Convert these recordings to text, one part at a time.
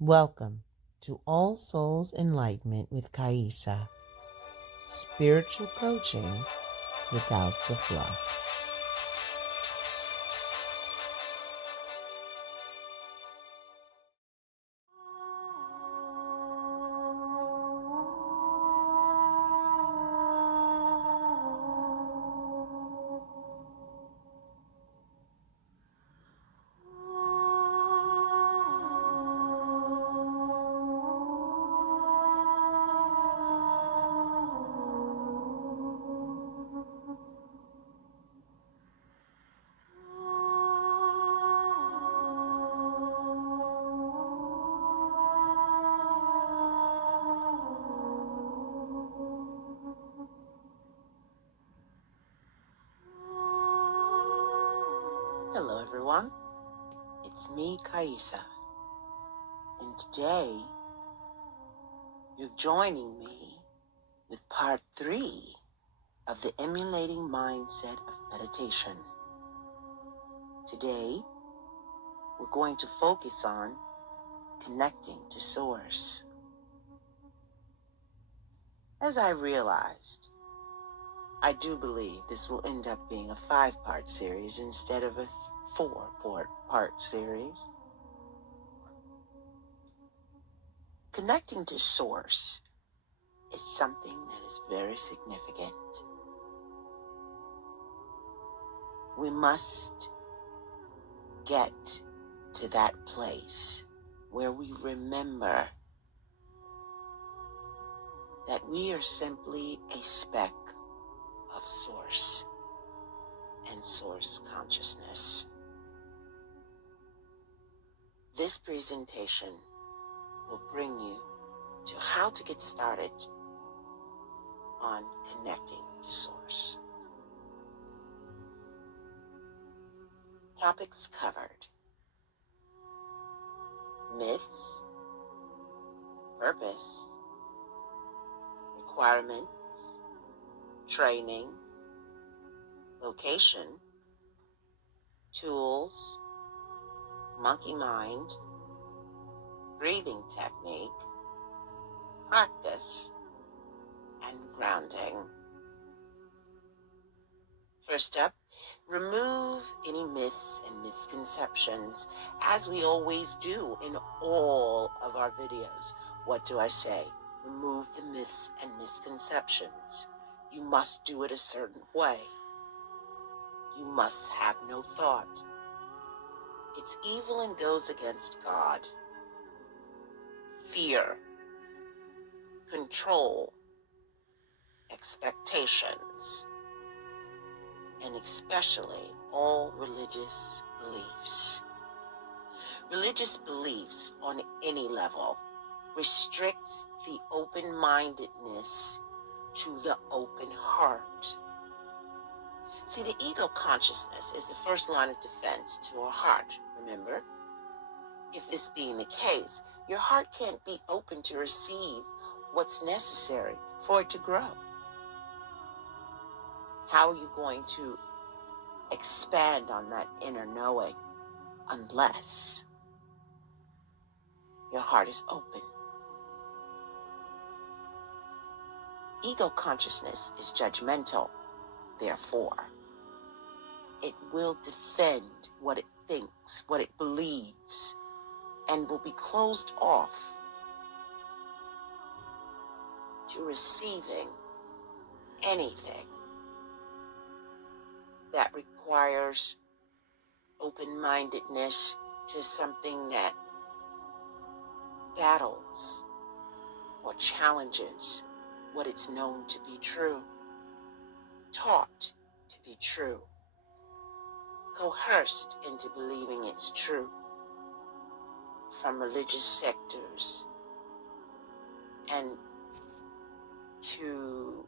Welcome to All Souls Enlightenment with Kaisa, spiritual coaching without the fluff. Hello everyone, it's me, Kaisa, and today you're joining me with part 3 of the Emulating Mindset of Meditation. Today, we're going to focus on connecting to Source. As I realized, I do believe this will end up being a 5-part series instead of a 4-part series. Connecting to Source is something that is very significant. We must get to that place where we remember that we are simply a speck of Source and Source consciousness. This presentation will bring you to how to get started on connecting to Source. Topics covered: myths, purpose, requirements, training, location, tools, monkey mind, breathing technique, practice, and grounding. First up, remove any myths and misconceptions, as we always do in all of our videos. What do I say? Remove the myths and misconceptions. You must do it a certain way. You must have no thought. It's evil and goes against God. Fear, control, expectations, and especially all religious beliefs. Religious beliefs on any level restricts the open-mindedness to the open heart. See, the ego consciousness is the first line of defense to our heart, remember? If this being the case, your heart can't be open to receive what's necessary for it to grow. How are you going to expand on that inner knowing unless your heart is open? Ego consciousness is judgmental, therefore it will defend what it thinks, what it believes, and will be closed off to receiving anything that requires open-mindedness to something that battles or challenges what it's known to be true, taught to be true, coerced into believing it's true from religious sectors and to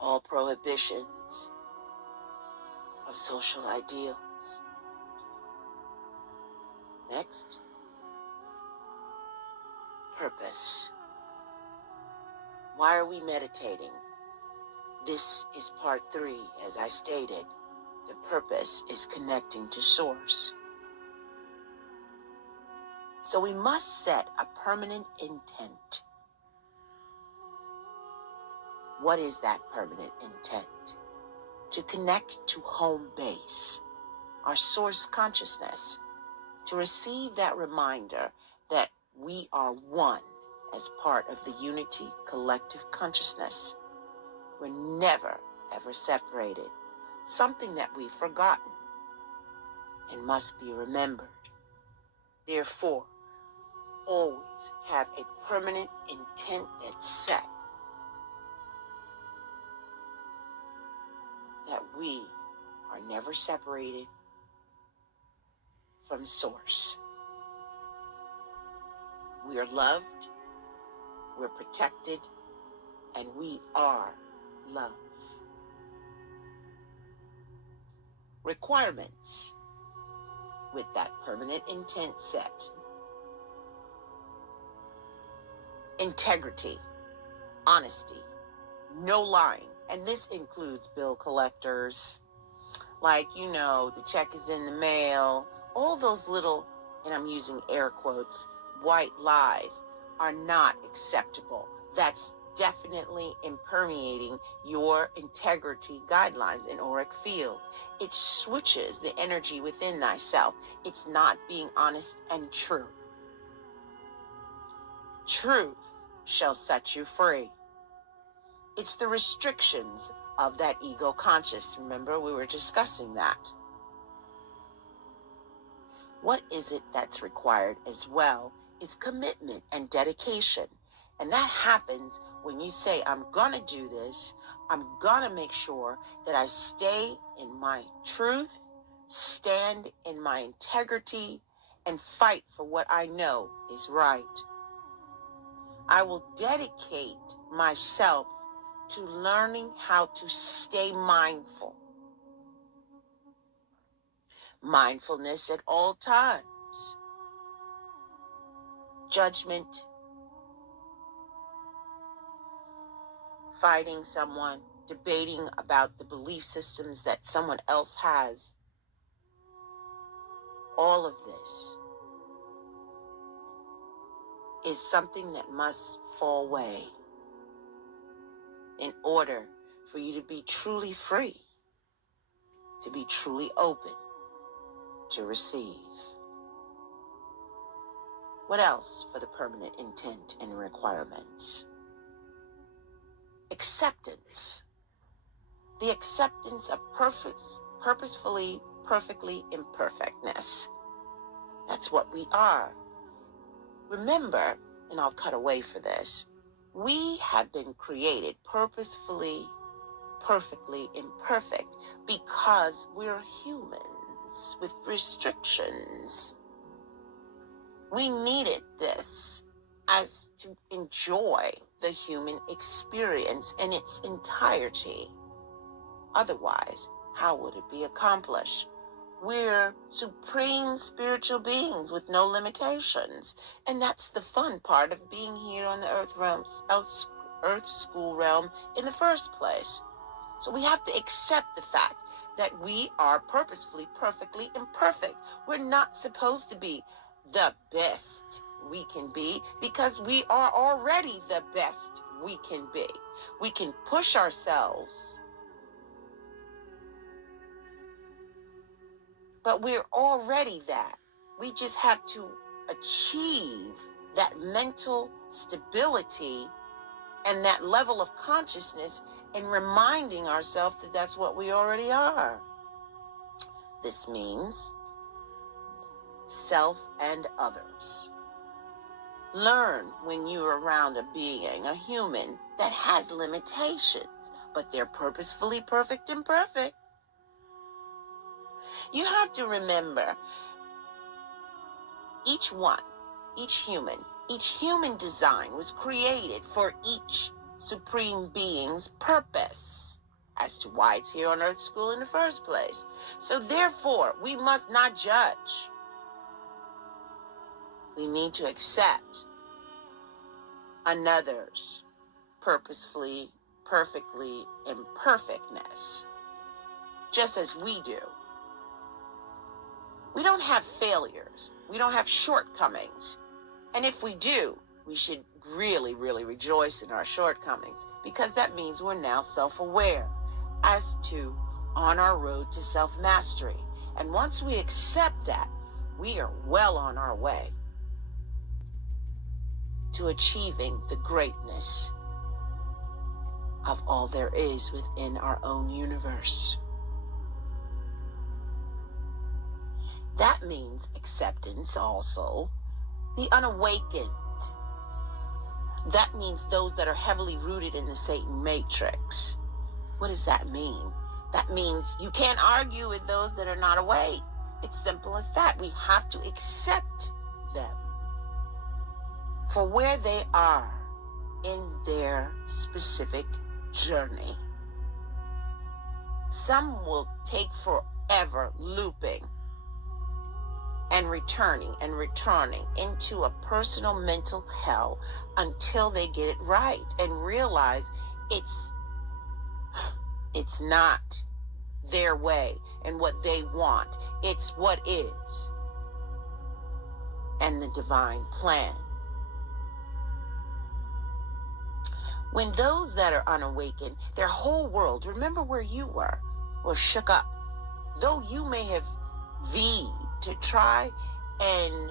all prohibitions of social ideals. Next, purpose. Why are we meditating? This is part 3, as I stated. The purpose is connecting to Source. So we must set a permanent intent. What is that permanent intent? To connect to home base, our source consciousness, to receive that reminder that we are one as part of the unity collective consciousness. We're never, ever separated, something that we've forgotten and must be remembered. Therefore, always have a permanent intent that's set, that we are never separated from Source. We are loved, we're protected, and we are love. Requirements with that permanent intent set. Integrity, honesty, no lying. And this includes bill collectors, like, the check is in the mail. All those little, and I'm using air quotes, white lies are not acceptable. That's definitely impermeating your integrity guidelines in auric field. It switches the energy within thyself. It's not being honest and true. Truth shall set you free. It's the restrictions of that ego conscious. Remember, we were discussing that. What is it that's required as well is commitment and dedication. And that happens when you say, I'm going to do this. I'm going to make sure that I stay in my truth, stand in my integrity, and fight for what I know is right. I will dedicate myself to learning how to stay mindful. Mindfulness at all times. Judgment, fighting someone, debating about the belief systems that someone else has. All of this is something that must fall away in order for you to be truly free, to be truly open to receive. What else for the permanent intent and requirements? Acceptance. The acceptance of purposefully, perfectly imperfectness. That's what we are. Remember, and I'll cut away for this, we have been created purposefully, perfectly imperfect because we're humans with restrictions. We needed this as to enjoy the human experience in its entirety. Otherwise, how would it be accomplished? We're supreme spiritual beings with no limitations. And that's the fun part of being here on the earth school realm in the first place. So we have to accept the fact that we are purposefully, perfectly imperfect. We're not supposed to be the best we can be because we are already the best we can be. We can push ourselves, but we're already that. We just have to achieve that mental stability and that level of consciousness in reminding ourselves that that's what we already are. This means self and others. Learn when you're around a being, a human, that has limitations, but they're purposefully perfect and perfect. You have to remember, each human design was created for each supreme being's purpose as to why it's here on Earth School in the first place. So therefore, we must not judge. We need to accept another's purposefully, perfectly imperfectness, just as we do. We don't have failures. We don't have shortcomings. And if we do, we should really, really rejoice in our shortcomings, because that means we're now self-aware as to on our road to self-mastery. And once we accept that, we are well on our way to achieving the greatness of all there is within our own universe. That means acceptance also, the unawakened. That means those that are heavily rooted in the Satan matrix. What does that mean? That means you can't argue with those that are not awake. It's simple as that. We have to accept them for where they are in their specific journey. Some will take forever looping and returning into a personal mental hell until they get it right and realize it's not their way and what they want. It's what is, and the divine plan. When those that are unawakened, their whole world, remember where you were shook up. Though you may have vowed to try and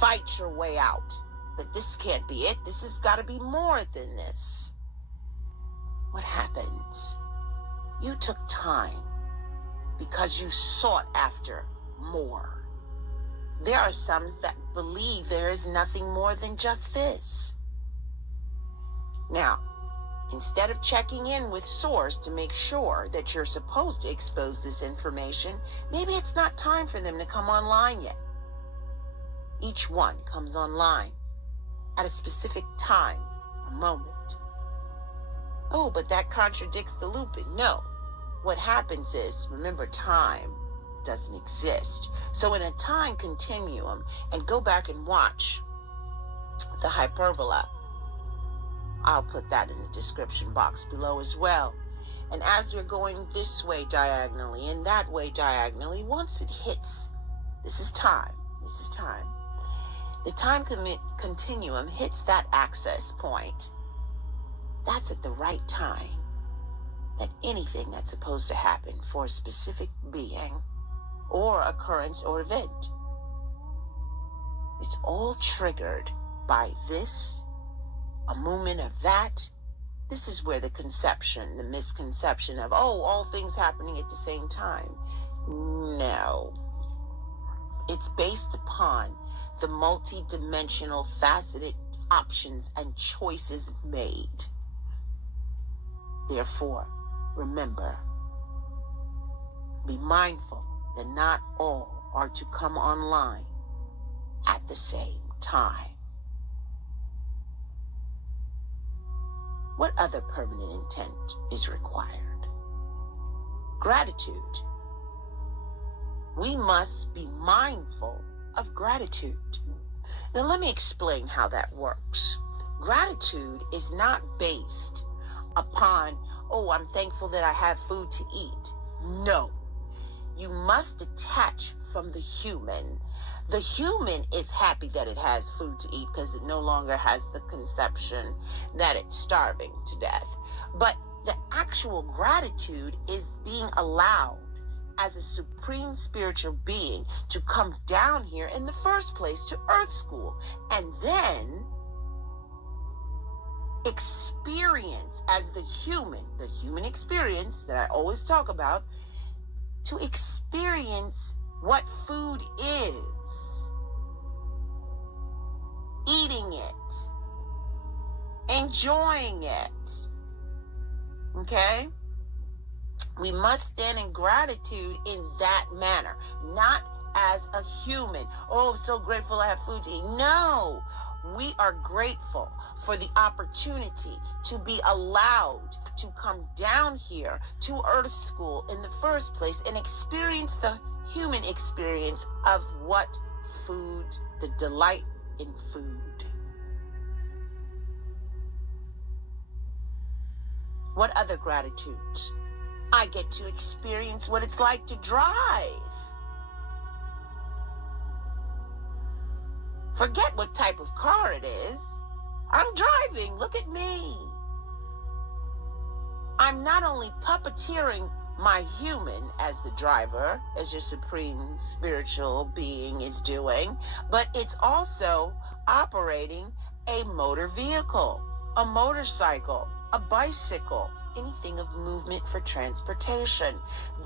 fight your way out, that this can't be it, this has got to be more than this. What happens? You took time because you sought after more. There are some that believe there is nothing more than just this. Now, instead of checking in with Source to make sure that you're supposed to expose this information, maybe it's not time for them to come online yet. Each one comes online at a specific time or moment. Oh, but that contradicts the looping. No. What happens is, remember, time doesn't exist. So in a time continuum, and go back and watch the hyperbola. I'll put that in the description box below as well. And as we're going this way diagonally and that way diagonally, once it hits, this is time. The time continuum hits that access point. That's at the right time that anything that's supposed to happen for a specific being or occurrence or event, it's all triggered by this, a movement of that. This is where the misconception of, all things happening at the same time. No. It's based upon the multi-dimensional, faceted options and choices made. Therefore, remember, be mindful that not all are to come online at the same time. What other permanent intent is required? Gratitude. We must be mindful of gratitude. Now let me explain how that works. Gratitude is not based upon, I'm thankful that I have food to eat. No. You must detach from the human. The human is happy that it has food to eat because it no longer has the conception that it's starving to death. But the actual gratitude is being allowed as a supreme spiritual being to come down here in the first place to Earth School, and then experience as the human experience that I always talk about, to experience what food is, eating it, enjoying it. Okay? We must stand in gratitude in that manner, not as a human. I'm so grateful I have food to eat. No, we are grateful for the opportunity to be allowed to come down here to Earth School in the first place and experience the human experience of what food, the delight in food. What other gratitudes? I get to experience what it's like to drive. Forget what type of car it is. I'm driving. Look at me. I'm not only puppeteering my human as the driver, as your supreme spiritual being is doing, but it's also operating a motor vehicle, a motorcycle, a bicycle, anything of movement for transportation.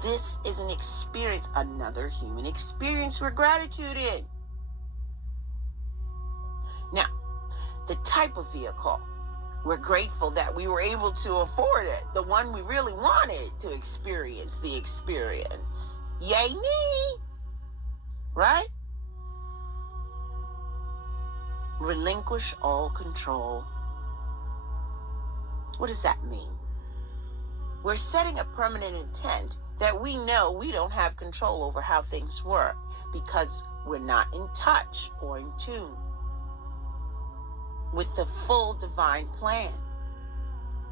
This is an experience, another human experience we're gratitude in. Now, the type of vehicle, we're grateful that we were able to afford it, the one we really wanted to experience the experience. Yay me! Right? Relinquish all control. What does that mean? We're setting a permanent intent that we know we don't have control over how things work because we're not in touch or in tune with the full divine plan.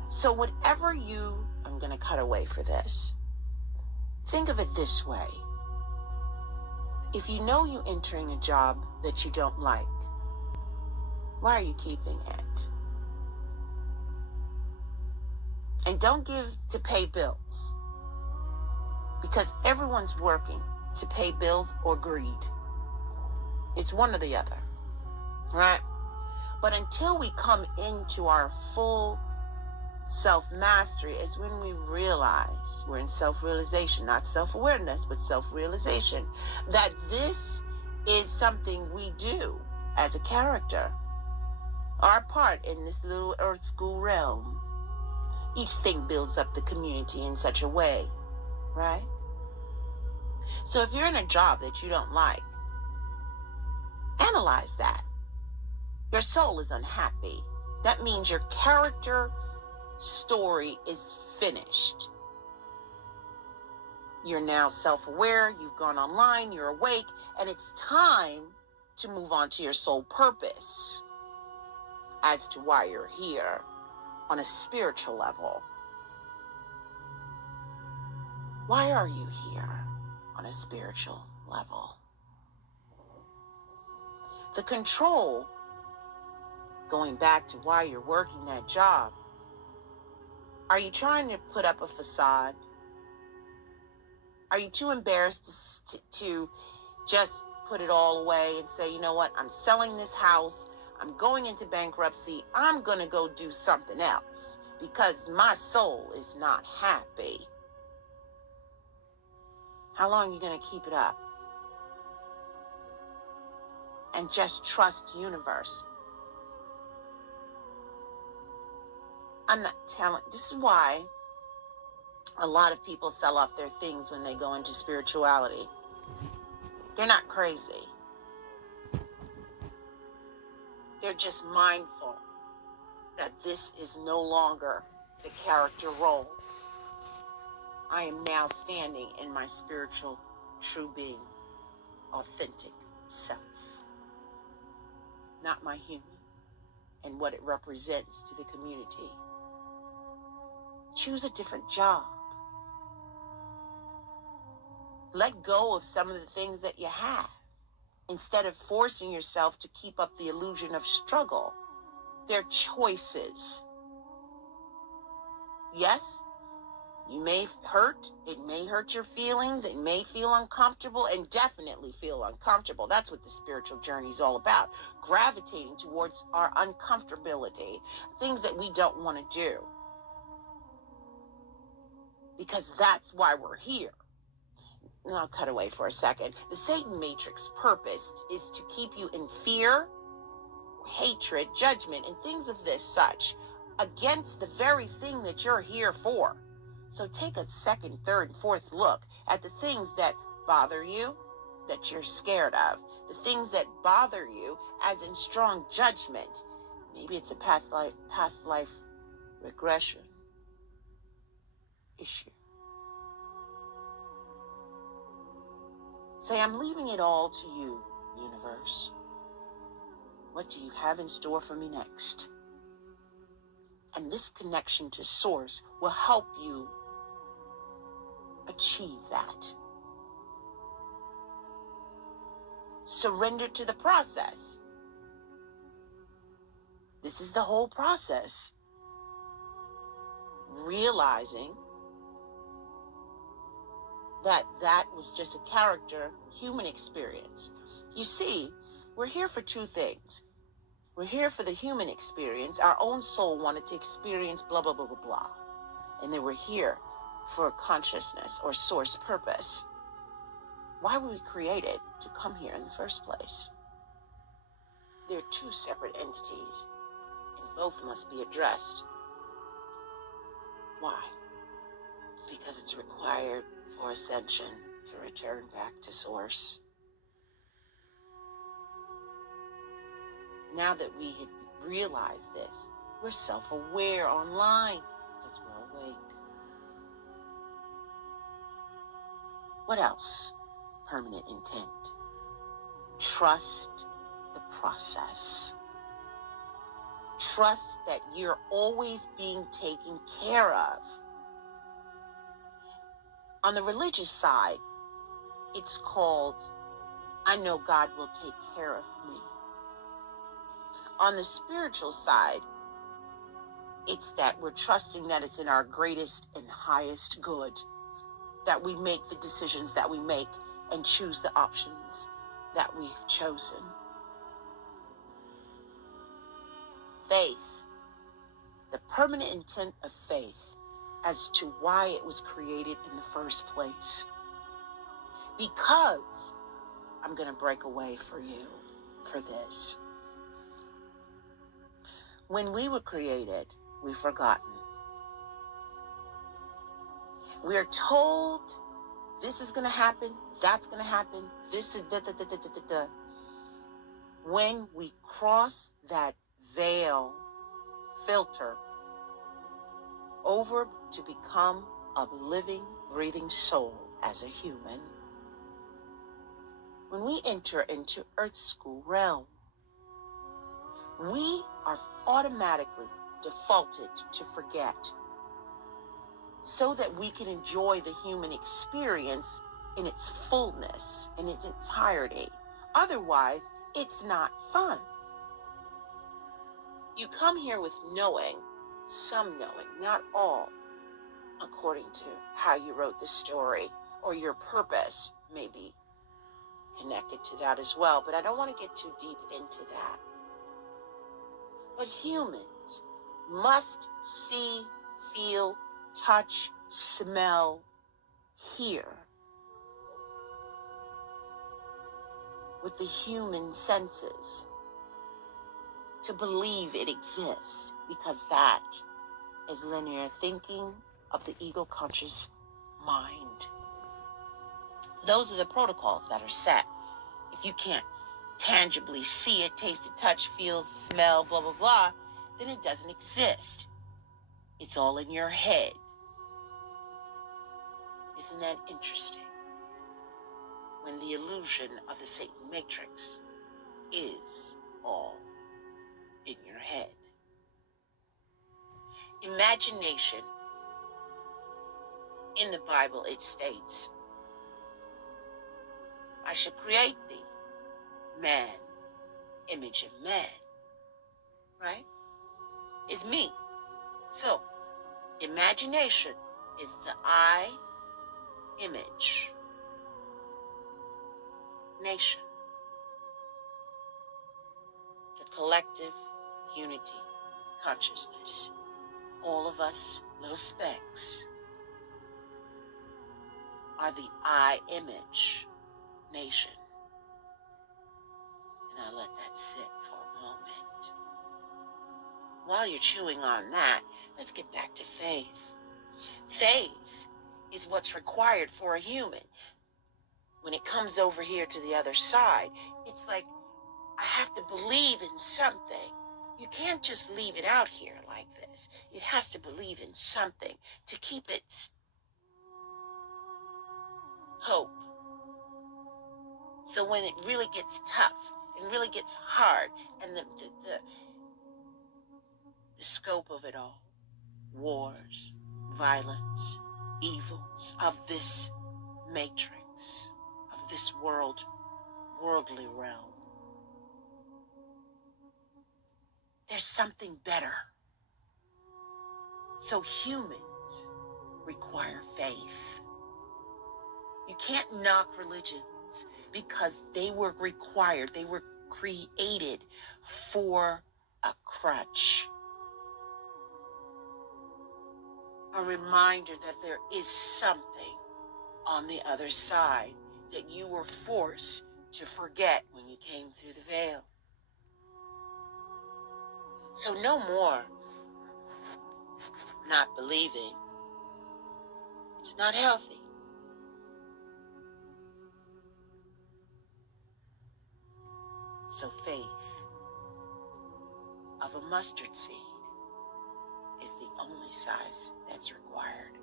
So whatever I'm going to cut away for this. Think of it this way. If you know you're entering a job that you don't like, why are you keeping it? And don't give to pay bills, because everyone's working to pay bills or greed. It's one or the other, right? But until we come into our full self-mastery is when we realize we're in self-realization, not self-awareness, but self-realization, that this is something we do as a character, our part in this little earth school realm. Each thing builds up the community in such a way, right? So if you're in a job that you don't like, analyze that. Your soul is unhappy. That means your character story is finished. You're now self-aware, you've gone online, you're awake, and it's time to move on to your soul purpose as to why you're here on a spiritual level. Why are you here on a spiritual level? The control, going back to why you're working that job, are you trying to put up a facade? Are you too embarrassed to just put it all away and say, you know what, I'm selling this house, I'm going into bankruptcy, I'm going to go do something else because my soul is not happy? How long are you going to keep it up? And just trust the universe. I'm not telling, this is why a lot of people sell off their things when they go into spirituality. They're not crazy. They're just mindful that this is no longer the character role. I am now standing in my spiritual, true being, authentic self. Not my human and what it represents to the community. Choose a different job. Let go of some of the things that you have instead of forcing yourself to keep up the illusion of struggle. They're choices. Yes, you may hurt. It may hurt your feelings. It may feel uncomfortable, and definitely feel uncomfortable. That's what the spiritual journey is all about. Gravitating towards our uncomfortability, things that we don't want to do. Because that's why we're here. And I'll cut away for a second. The Satan Matrix purpose is to keep you in fear, hatred, judgment, and things of this such against the very thing that you're here for. So take a second, third, and fourth look at the things that bother you, that you're scared of, the things that bother you as in strong judgment. Maybe it's a past life regression issue. Say, I'm leaving it all to you, universe. What do you have in store for me next? And this connection to source will help you achieve that. Surrender to the process. This is the whole process. Realizing that that was just a character, human experience. You see, we're here for two things. We're here for the human experience. Our own soul wanted to experience blah, blah, blah, blah, blah. And then we're here for consciousness or source purpose. Why were we created to come here in the first place? They're two separate entities, and both must be addressed. Why? Because it's required for ascension to return back to source. Now that we have realized this, we're self-aware online because we're awake. What else? Permanent intent. Trust the process. Trust that you're always being taken care of. On the religious side, it's called, I know God will take care of me. On the spiritual side, it's that we're trusting that it's in our greatest and highest good that we make the decisions that we make and choose the options that we've chosen. Faith, the permanent intent of faith as to why it was created in the first place. Because I'm going to break away for you for this. When we were created, we've forgotten. We are told this is going to happen, that's going to happen, this is da-da-da-da-da-da. When we cross that veil, filter, over to become a living, breathing soul as a human, when we enter into Earth School realm, we are automatically defaulted to forget so that we can enjoy the human experience in its fullness, in its entirety. Otherwise, it's not fun. You come here with knowing, some knowing, not all, according to how you wrote the story, or your purpose may be connected to that as well, but I don't want to get too deep into that. But humans must see, feel, touch, smell, hear with the human senses to believe it exists, because that is linear thinking of the ego conscious mind. Those are the protocols that are set. If you can't tangibly see it, taste it, touch, feel, smell, blah, blah, blah, then it doesn't exist. It's all in your head. Isn't that interesting? When the illusion of the Satan matrix is all in your head. Imagination. In the Bible it states, I shall create thee, man, image of man. Right? It's me. So, imagination is the I image nation. The collective unity consciousness. All of us, little specks, are the I image nation. And I'll let that sit for a moment. While you're chewing on that, let's get back to faith. Faith is what's required for a human. When it comes over here to the other side, it's like, I have to believe in something. You can't just leave it out here like this. It has to believe in something to keep its hope. So when it really gets tough and really gets hard, and the scope of it all, wars, violence, evils of this matrix, of this worldly realm, there's something better. So humans require faith. You can't knock religions because they were required, they were created for a crutch. A reminder that there is something on the other side that you were forced to forget when you came through the veil. So no more not believing. It's not healthy. So faith of a mustard seed is the only size that's required.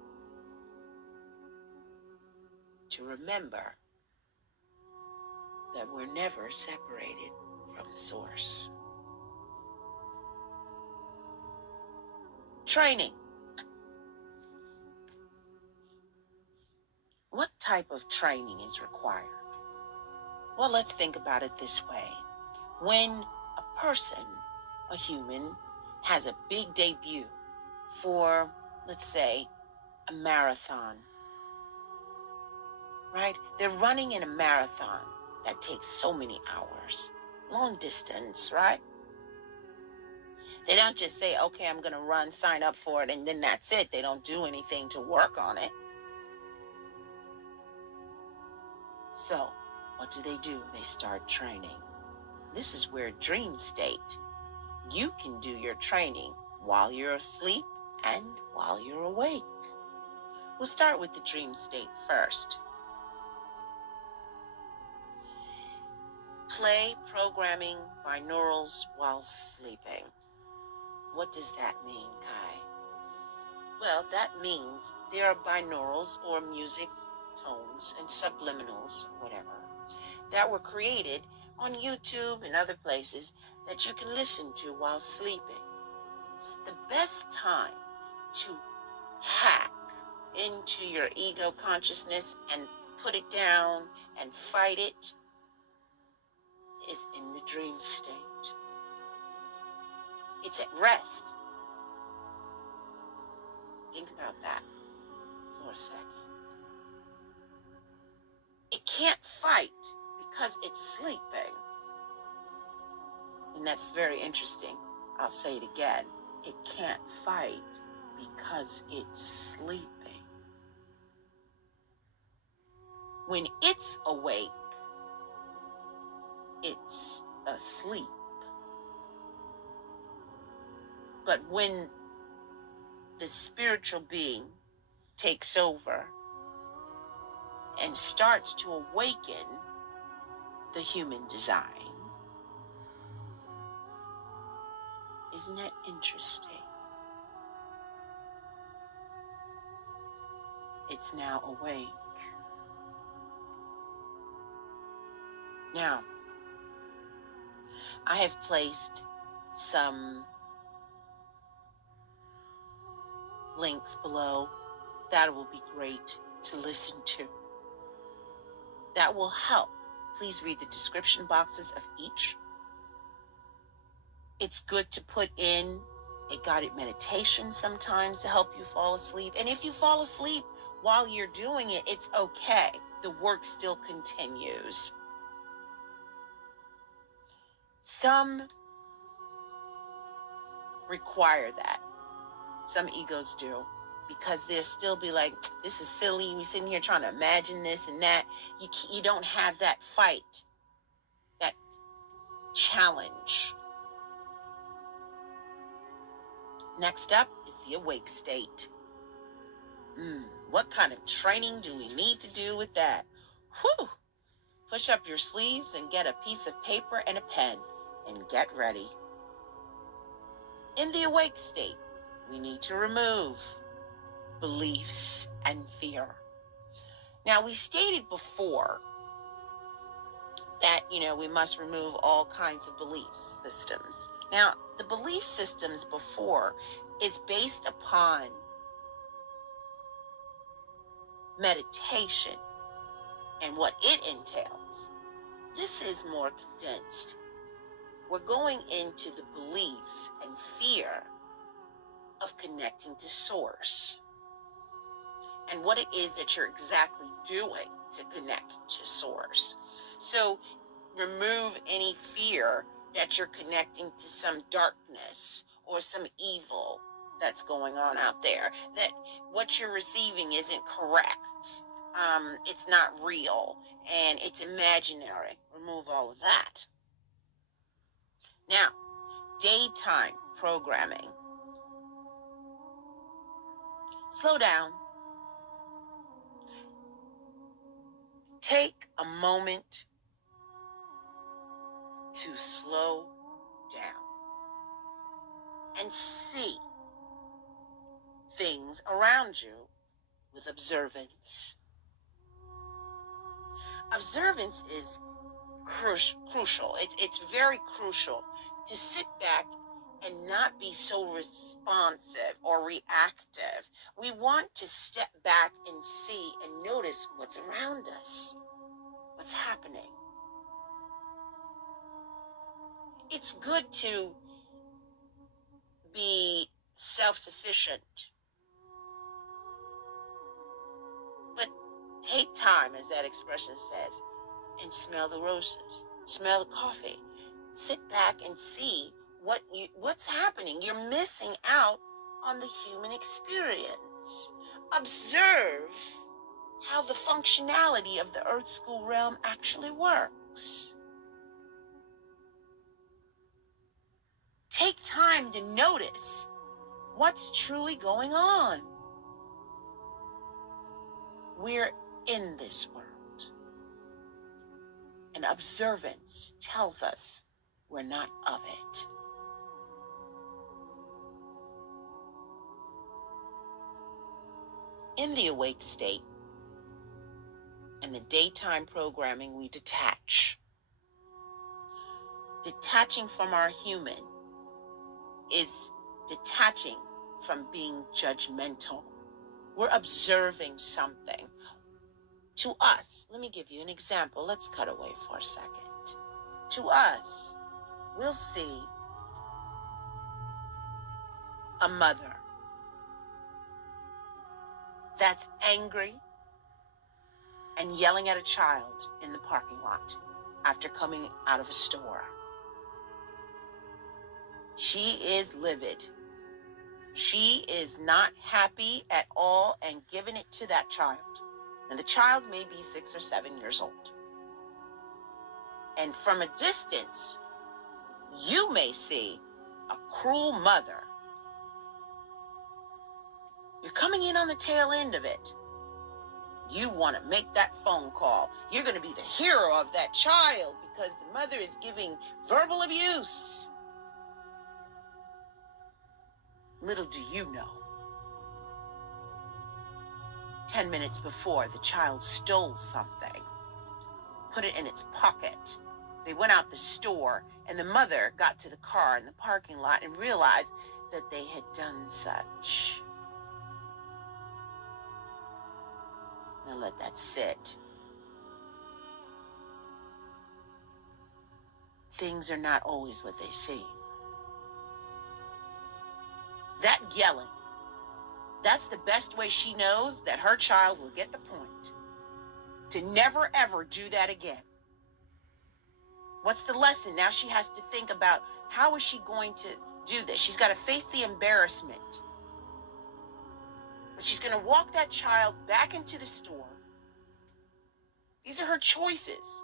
To remember that we're never separated from Source. Training. What type of training is required? Well, let's think about it this way. When a person, a human, has a big debut for, let's say, a marathon, right? They're running in a marathon that takes so many hours, long distance, right? They don't just say, okay, I'm going to run, sign up for it, and then that's it. They don't do anything to work on it. So, what do? They start training. This is where dream state. You can do your training while you're asleep and while you're awake. We'll start with the dream state first. Play programming binaurals while sleeping. What does that mean, Kai? Well, that means there are binaurals or music tones and subliminals, whatever, that were created on YouTube and other places that you can listen to while sleeping. The best time to hack into your ego consciousness and put it down and fight it is in the dream state. It's at rest. Think about that for a second. It can't fight because it's sleeping. And that's very interesting. I'll say it again. It can't fight because it's sleeping. When it's awake, it's asleep. But when the spiritual being takes over and starts to awaken the human design, isn't that interesting? It's now awake. Now, I have placed some links below that will be great to listen to. That will help. Please read the description boxes of each. It's good to put in a guided meditation sometimes to help you fall asleep. And if you fall asleep while you're doing it, it's okay. The work still continues. Some require that. Some egos do, because they'll still be like, this is silly. We're sitting here trying to imagine this and that. You don't have that fight, that challenge. Next up is the awake state. What kind of training do we need to do with that? Whew! Push up your sleeves and get a piece of paper and a pen and get ready. In the awake state, we need to remove beliefs and fear. Now, we stated before that, we must remove all kinds of belief systems. Now, the belief systems before is based upon meditation and what it entails. This is more condensed. we're going into the beliefs and fear of connecting to Source and what it is that you're exactly doing to connect to Source. So remove any fear that you're connecting to some darkness or some evil that's going on out there, that what you're receiving isn't correct. It's not real and it's imaginary. Remove all of that. Now, daytime programming. Slow down. Take a moment to slow down and see things around you with observance. Observance is crucial. It's very crucial to sit back and not be so responsive or reactive. We want to step back and see and notice what's around us, what's happening. It's good to be self-sufficient, but take time, as that expression says, and smell the roses, smell the coffee. Sit back and see what's happening. You're missing out on the human experience. Observe how the functionality of the Earth School realm actually works. Take time to notice what's truly going on. We're in this world. And observance tells us we're not of it. In the awake state, in the daytime programming, we detach. Detaching from our human is detaching from being judgmental. We're observing something. To us, let me give you an example. Let's cut away for a second. To us, we'll see a mother that's angry and yelling at a child in the parking lot after coming out of a store. She is livid. She is not happy at all and giving it to that child. And the child may be 6 or 7 years old. And from a distance, you may see a cruel mother. You're coming in on the tail end of it. You want to make that phone call. You're going to be the hero of that child because the mother is giving verbal abuse. Little do you know, 10 minutes before, the child stole something, put it in its pocket. They went out the store, and the mother got to the car in the parking lot and realized that they had done such. Now let that sit. Things are not always what they seem. That yelling, that's the best way she knows that her child will get the point. To never ever do that again. What's the lesson? Now she has to think about how is she going to do this. She's got to face the embarrassment. But she's going to walk that child back into the store. These are her choices.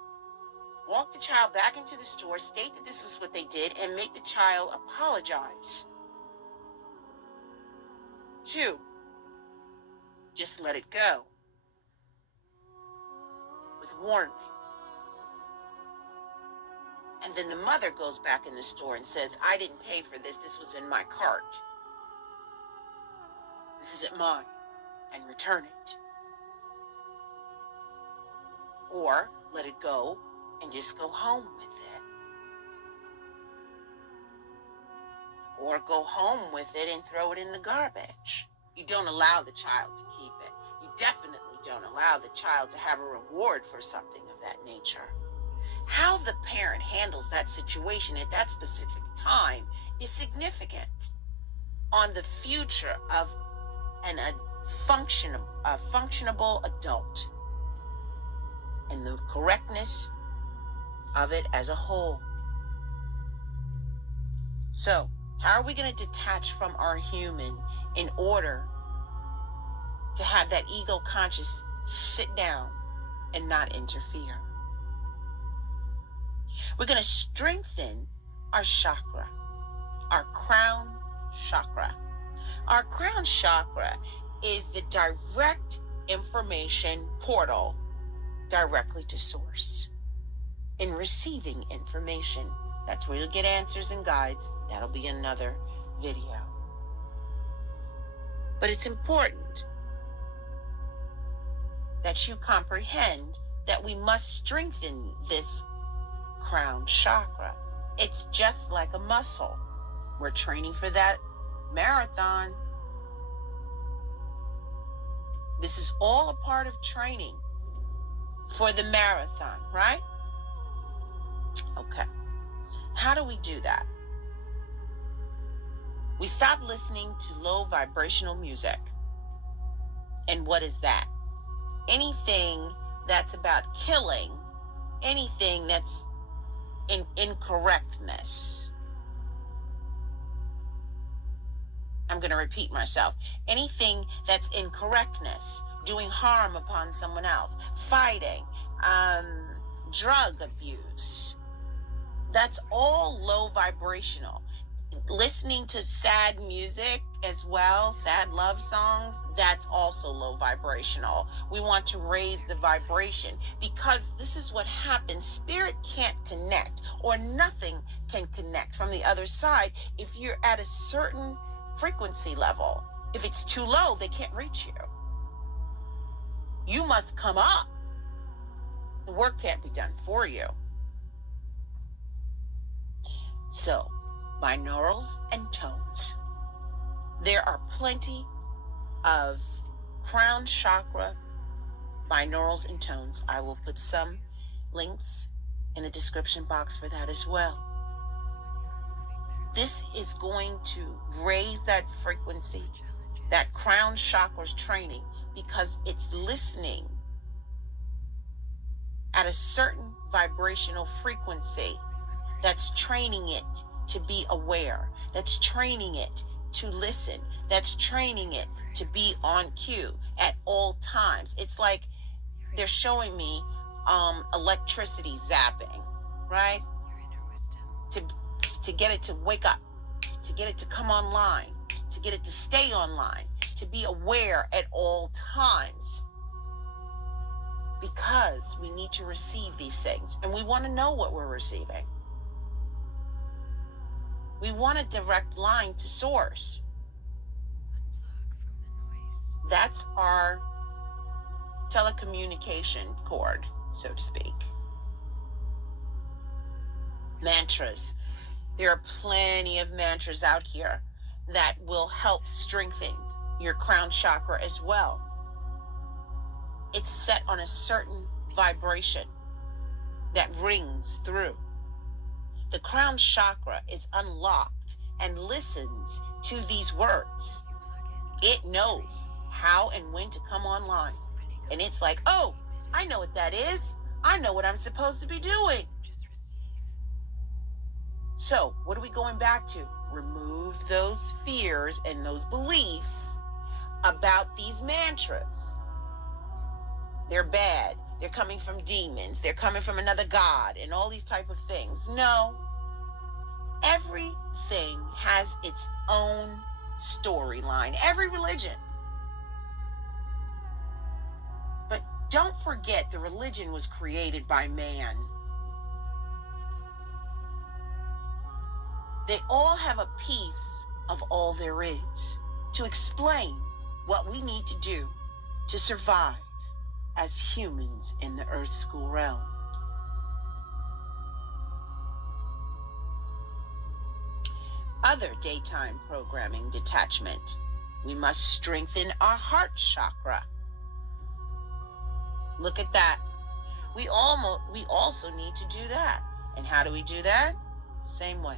Walk the child back into the store, state that this is what they did, and make the child apologize. 2, just let it go. With warning. And then the mother goes back in the store and says, I didn't pay for this. This was in my cart. This isn't mine. And return it. Or let it go and just go home with it. Or go home with it and throw it in the garbage. You don't allow the child to keep it. You definitely don't allow the child to have a reward for something of that nature. How the parent handles that situation at that specific time is significant on the future of a functionable adult and the correctness of it as a whole. So, how are we going to detach from our human in order to have that ego conscious sit down and not interfere? We're going to strengthen our chakra, our crown chakra. Our crown chakra is the direct information portal directly to source. In receiving information, that's where you'll get answers and guides. That'll be another video. But it's important that you comprehend that we must strengthen this crown chakra. It's just like a muscle. We're training for that marathon. This is all a part of training for the marathon, right? Okay. How do we do that? We stop listening to low vibrational music. And what is that? Anything that's about killing, anything that's in incorrectness. I'm going to repeat myself. Anything that's incorrectness, doing harm upon someone else, fighting, drug abuse. That's all low vibrational. Listening to sad music as well, sad love songs, that's also low vibrational. We want to raise the vibration because this is what happens. Spirit can't connect, or nothing can connect from the other side if you're at a certain frequency level. If it's too low, they can't reach you. You must come up. The work can't be done for you. So, binaurals and tones. There are plenty of crown chakra binaurals and tones. I will put some links in the description box for that as well. This is going to raise that frequency, that crown chakra's training, because it's listening at a certain vibrational frequency that's training it to be aware, that's training it to listen, that's training it to be on cue at all times. It's like they're showing me electricity zapping, right? To get it to wake up, to get it to come online, to get it to stay online, to be aware at all times. Because we need to receive these things, and we want to know what we're receiving. We want a direct line to source. That's our telecommunication cord, so to speak. Mantras. There are plenty of mantras out here that will help strengthen your crown chakra as well. It's set on a certain vibration that rings through. The crown chakra is unlocked and listens to these words. It knows how and when to come online. And it's like, oh, I know what that is. I know what I'm supposed to be doing. So, what are we going back to? Remove those fears and those beliefs about these mantras. They're bad. They're coming from demons. They're coming from another god and all these type of things. No. Everything has its own storyline. Every religion. But don't forget, the religion was created by man. They all have a piece of all there is to explain what we need to do to survive as humans in the Earth School realm. Other daytime programming detachment. We must strengthen our heart chakra. Look at that. We also need to do that. And how do we do that? Same way.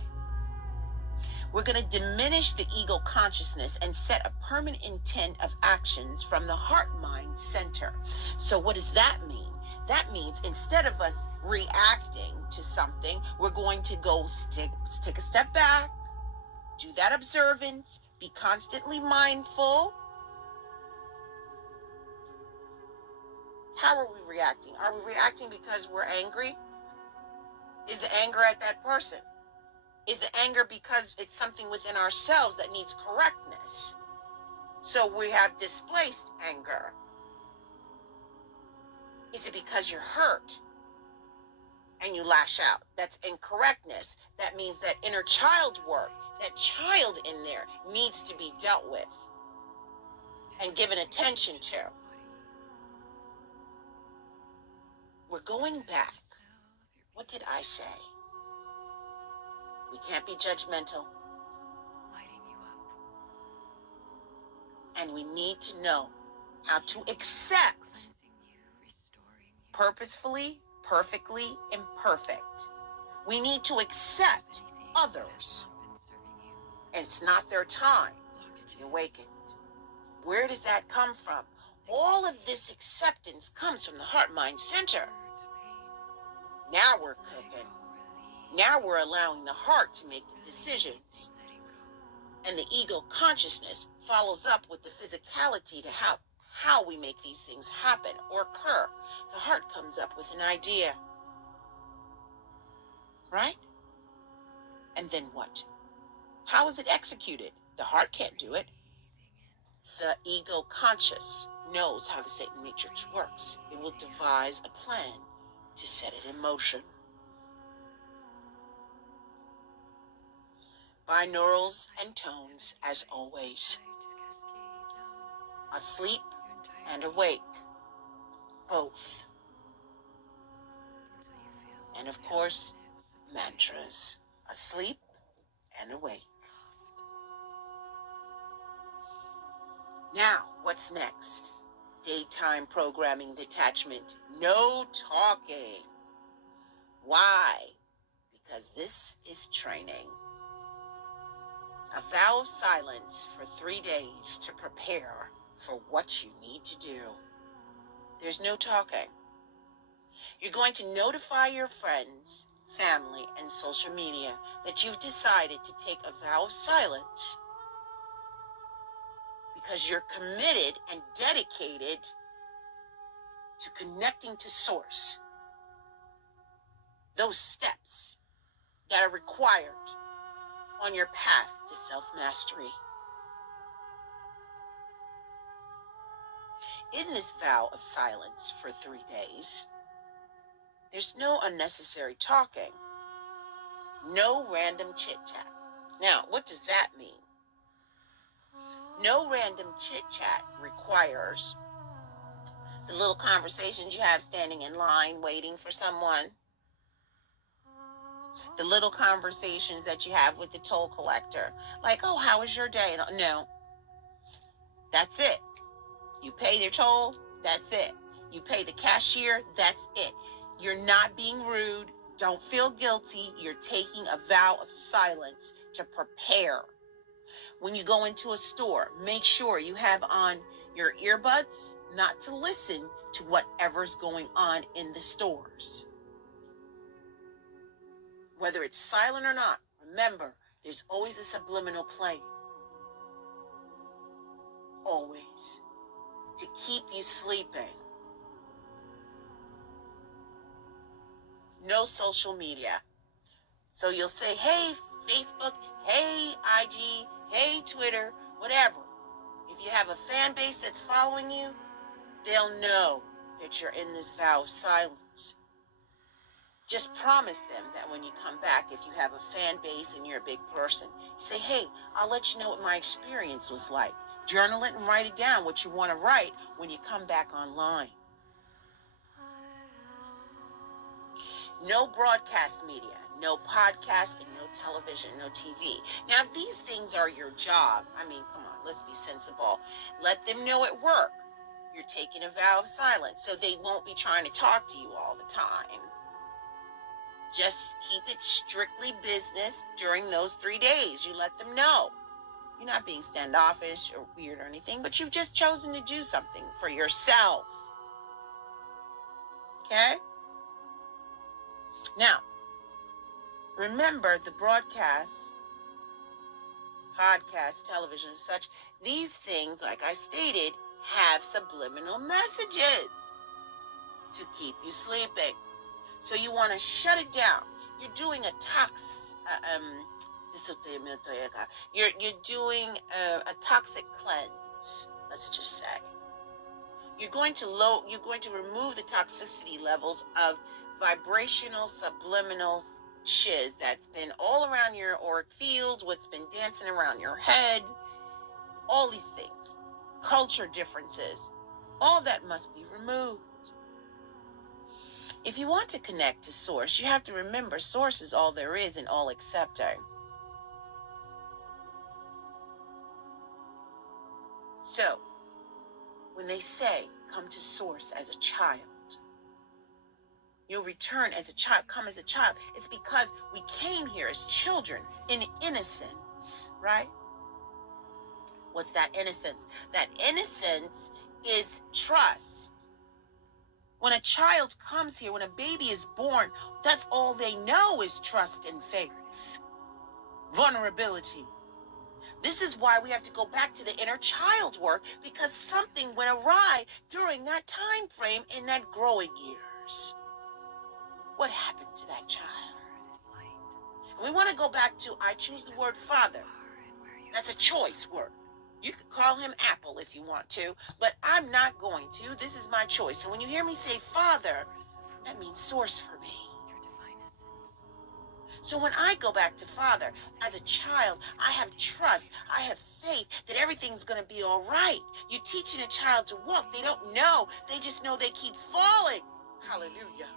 We're going to diminish the ego consciousness and set a permanent intent of actions from the heart-mind center. So what does that mean? That means instead of us reacting to something, we're going to go take a step back, do that observance, be constantly mindful. How are we reacting? Are we reacting because we're angry? Is the anger at that person? Is the anger because it's something within ourselves that needs correctness? So we have displaced anger. Is it because you're hurt and you lash out? That's incorrectness. That means that inner child work, that child in there needs to be dealt with and given attention to. We're going back. What did I say? We can't be judgmental. And we need to know how to accept purposefully, perfectly, imperfect. We need to accept others. And it's not their time to be awakened. Where does that come from? All of this acceptance comes from the heart-mind center. Now we're cooking. Now we're allowing the heart to make the decisions. And the ego consciousness follows up with the physicality to how we make these things happen or occur. The heart comes up with an idea. Right? And then what? How is it executed? The heart can't do it. The ego conscious knows how the Satan matrix works. It will devise a plan to set it in motion. Binaurals and tones, as always. Asleep and awake, both. And of course, mantras, asleep and awake. Now, what's next? Daytime programming detachment. No talking. Why? Because this is training. A vow of silence for 3 days to prepare for what you need to do. There's no talking. You're going to notify your friends, family, and social media that you've decided to take a vow of silence because you're committed and dedicated to connecting to Source. Those steps that are required on your path to self-mastery. In this vow of silence for 3 days, there's no unnecessary talking, no random chit-chat. Now, what does that mean? No random chit-chat requires the little conversations you have standing in line waiting for someone, the little conversations that you have with the toll collector, like, oh, how was your day? No, that's it. You pay their toll, that's it. You pay the cashier, that's it. You're not being rude. Don't feel guilty. You're taking a vow of silence to prepare. When you go into a store, make sure you have on your earbuds, not to listen to whatever's going on in the stores. Whether it's silent or not, remember, there's always a subliminal play. Always. To keep you sleeping. No social media. So you'll say, hey, Facebook, hey, IG, hey, Twitter, whatever. If you have a fan base that's following you, they'll know that you're in this vow of silence. Just promise them that when you come back, if you have a fan base and you're a big person, say, hey, I'll let you know what my experience was like. Journal it and write it down, what you want to write when you come back online. No broadcast media, no podcast, and no television, no TV. Now, if these things are your job, I mean, come on, let's be sensible. Let them know at work You're taking a vow of silence, so they won't be trying to talk to you all the time. Just keep it strictly business during those 3 days. You let them know. You're not being standoffish or weird or anything, but you've just chosen to do something for yourself. Okay? Now, remember the broadcasts, podcasts, television, and such, these things, like I stated, have subliminal messages to keep you sleeping. So you want to shut it down. You're doing a you're doing a toxic cleanse, let's just say. You're going to remove the toxicity levels of vibrational subliminal shiz that's been all around your auric field, what's been dancing around your head, all these things, culture differences, all that must be removed. If you want to connect to Source, you have to remember Source is all there is and all accepting. So, when they say, come to Source as a child, you'll return as a child, come as a child, it's because we came here as children in innocence, right? What's that innocence? That innocence is trust. When a child comes here, when a baby is born, that's all they know is trust and faith. Vulnerability. This is why we have to go back to the inner child work, because something went awry during that time frame in that growing years. What happened to that child? And we want to go back to, I choose the word father. That's a choice word. You could call him Apple if you want to, but I'm not going to. This is my choice. So when you hear me say Father, that means Source for me. So when I go back to Father, as a child, I have trust, I have faith that everything's going to be all right. You're teaching a child to walk. They don't know. They just know they keep falling. Hallelujah.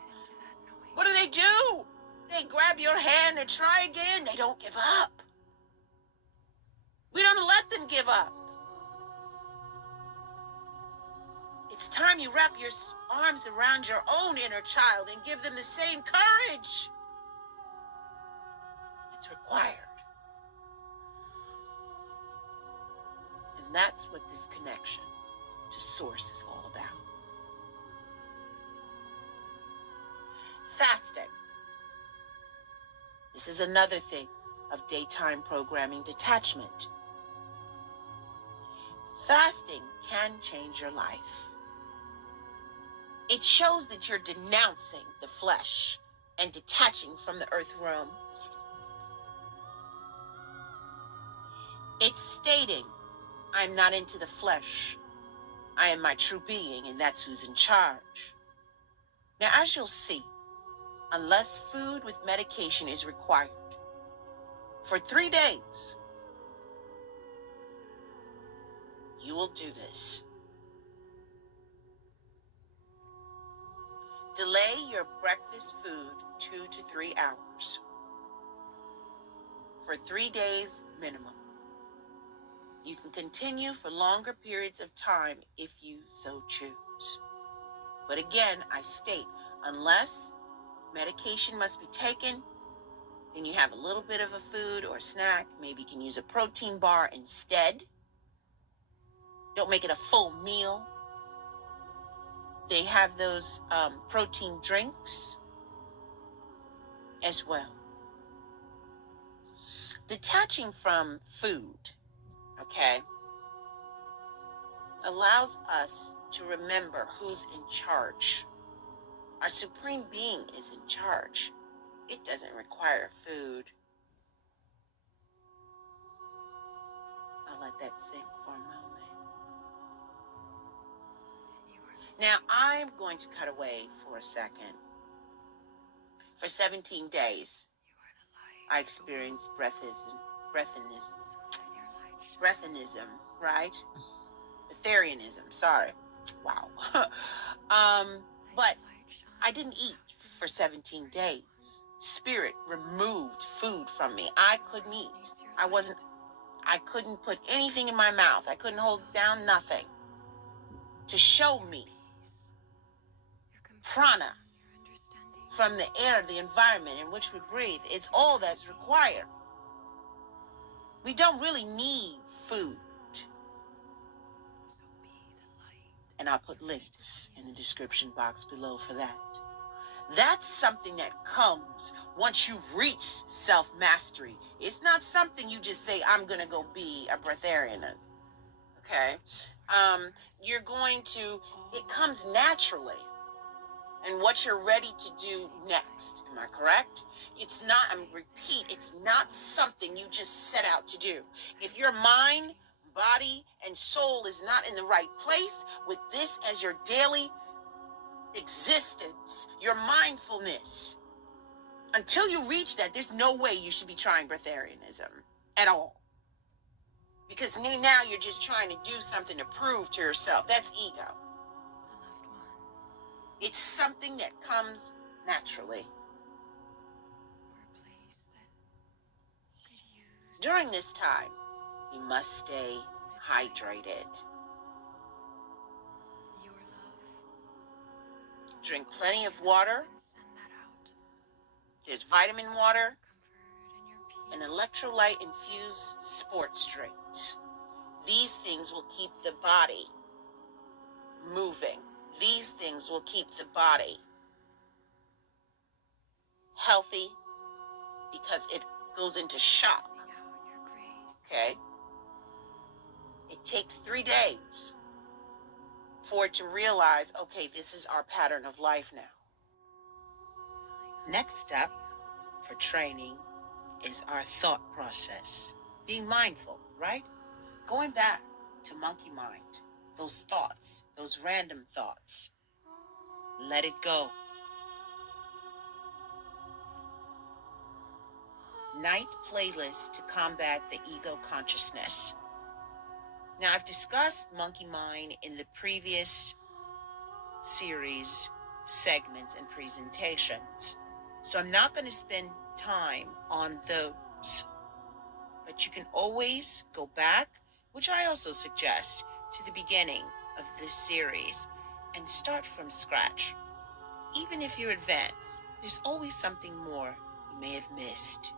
What do? They grab your hand and try again. They don't give up. We don't let them give up. It's time you wrap your arms around your own inner child and give them the same courage. It's required. And that's what this connection to Source is all about. Fasting. This is another thing of daytime programming detachment. Fasting can change your life. It shows that you're denouncing the flesh and detaching from the earth realm. It's stating, I'm not into the flesh. I am my true being, and that's who's in charge. Now, as you'll see, unless food with medication is required, for 3 days, you will do this. Delay your breakfast food 2 to 3 hours for 3 days minimum. You can continue for longer periods of time if you so choose. But again, I state, unless medication must be taken, then you have a little bit of a food or snack. Maybe you can use a protein bar instead. Don't make it a full meal. They have those protein drinks as well. Detaching from food, okay, allows us to remember who's in charge. Our Supreme Being is in charge. It doesn't require food. I'll let that sink for a moment. Now, I'm going to cut away for a second. For 17 days, I experienced breathism, right? Etherianism, sorry. Wow. But I didn't eat for 17 days. Spirit removed food from me. I couldn't eat. I couldn't put anything in my mouth. I couldn't hold down nothing. to show me prana from the air, the environment in which we breathe. It's all that's required. We don't really need food. And I'll put links in the description box below for that. That's something that comes once you've reached self-mastery. It's not something you just say, I'm going to go be a breatharian. Okay? You're going to, it comes naturally. And what you're ready to do next. Am I correct? It's not, repeat, it's not something you just set out to do. If your mind, body, and soul is not in the right place with this as your daily existence, your mindfulness, until you reach that, there's no way you should be trying breatharianism at all. Because now you're just trying to do something to prove to yourself. That's ego. It's something that comes naturally. During this time, you must stay hydrated. Drink plenty of water. There's vitamin water and electrolyte-infused sports drinks. These things will keep the body moving. These things will keep the body healthy because it goes into shock. Okay? It takes 3 days for it to realize, okay, this is our pattern of life now. Next step for training is our thought process. Being mindful, right? Going back to monkey mind. Those thoughts, those random thoughts. Let it go. Night playlist to combat the ego consciousness. Now, I've discussed monkey mind in the previous series, segments, and presentations. So I'm not going to spend time on those. But you can always go back, which I also suggest, to the beginning of this series and start from scratch. Even if you're advanced, there's always something more you may have missed.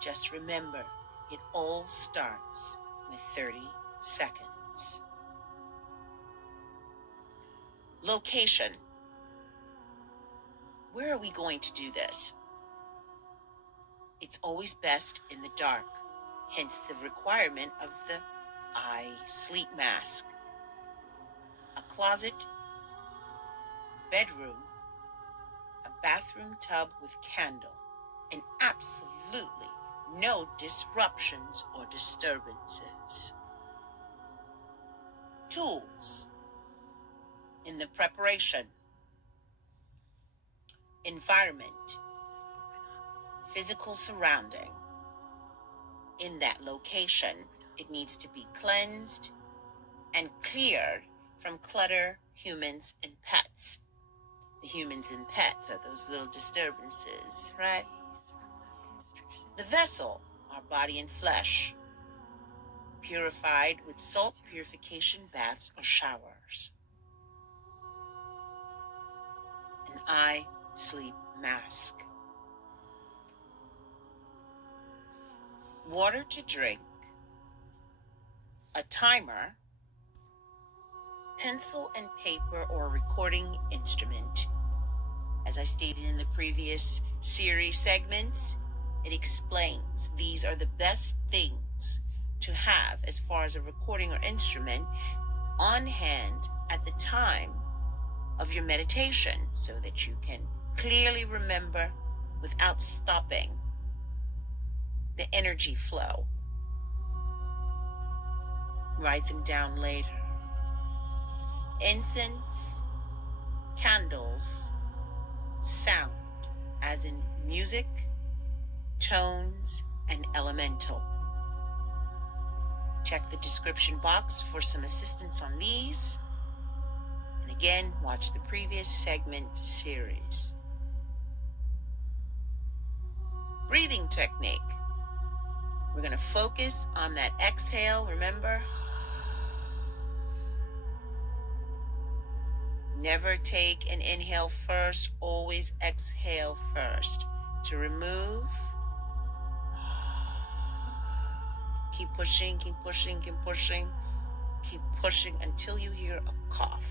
Just remember, it all starts with 30 seconds. Location. Where are we going to do this? It's always best in the dark, hence the requirement of the eye sleep mask. A closet, bedroom, a bathroom tub with candle, and absolutely no disruptions or disturbances. Tools in the preparation. Environment. Physical surrounding. In that location, it needs to be cleansed and cleared from clutter, humans, and pets. The humans and pets are those little disturbances, right? The vessel, our body and flesh, purified with salt purification baths or showers. An eye sleep mask. Water to drink. A timer. Pencil and paper or recording instrument. As I stated in the previous series segments, it explains these are the best things to have as far as a recording or instrument on hand at the time of your meditation so that you can clearly remember without stopping the energy flow. Write them down later. Incense, candles, sound, as in music, tones, and elemental. Check the description box for some assistance on these. And again, watch the previous segment series. Breathing technique. We're going to focus on that exhale, remember? Never take an inhale first, always exhale first. To remove, keep pushing, keep pushing, keep pushing, keep pushing until you hear a cough.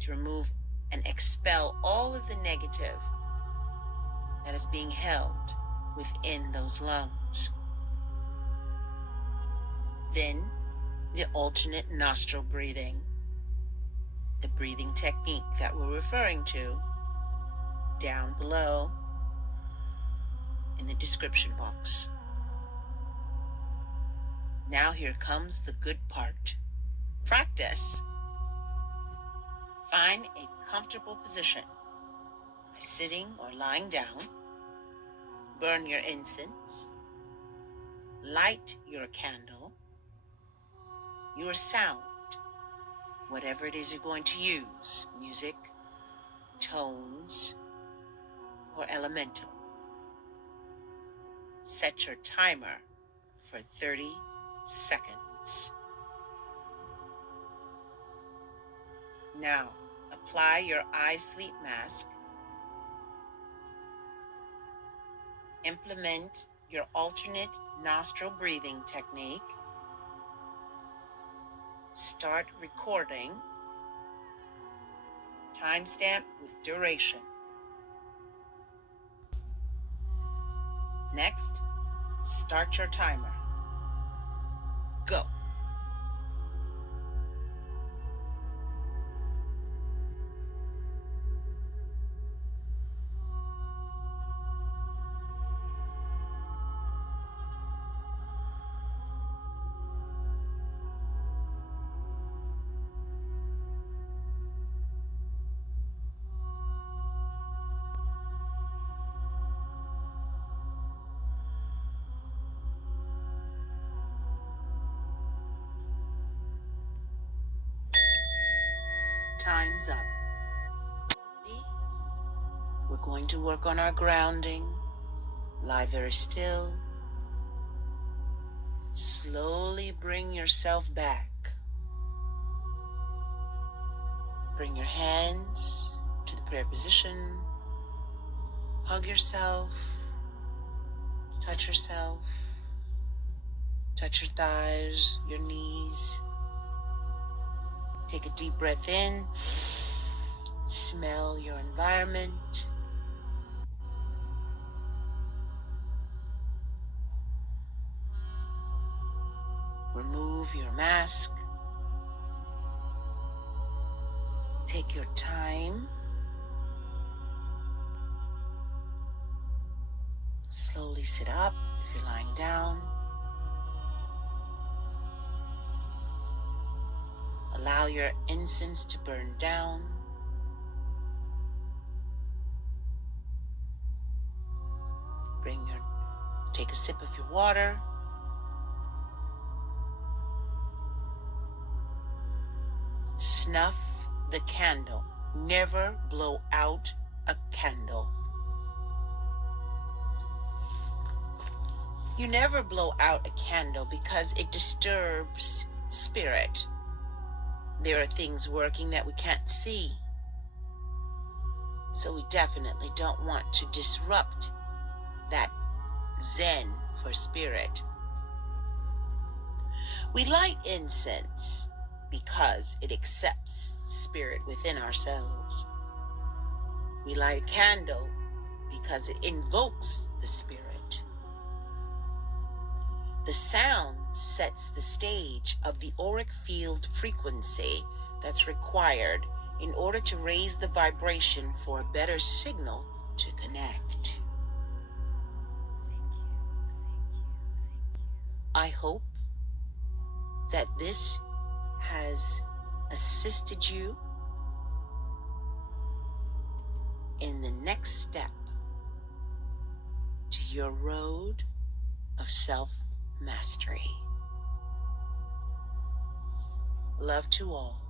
To remove and expel all of the negative that is being held within those lungs. Then, the alternate nostril breathing, the breathing technique that we're referring to, down below in the description box. Now here comes the good part. Practice. Find a comfortable position by sitting or lying down. Burn your incense. Light your candle. Your sound, whatever it is you're going to use, music, tones, or elemental. Set your timer for 30 seconds. Now, apply your eye sleep mask. Implement your alternate nostril breathing technique. Start recording. Timestamp with duration. Next, start your timer. Go. Time's up. We're going to work on our grounding. Lie very still. Slowly bring yourself back. Bring your hands to the prayer position. Hug yourself. Touch yourself. Touch your thighs, your knees. Take a deep breath in. Smell your environment. Remove your mask. Take your time. Slowly sit up if you're lying down. Allow your incense to burn down. Take a sip of your water. Snuff the candle. Never blow out a candle. You never blow out a candle because it disturbs spirit. There are things working that we can't see. So we definitely don't want to disrupt that zen for spirit. We light incense because it accepts spirit within ourselves. We light a candle because it invokes the spirit. The sound sets the stage of the auric field frequency that's required in order to raise the vibration for a better signal to connect. I hope that this has assisted you in the next step to your road of self-mastery. Love to all.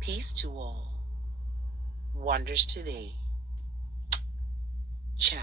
Peace to all. Wonders to thee. Ciao.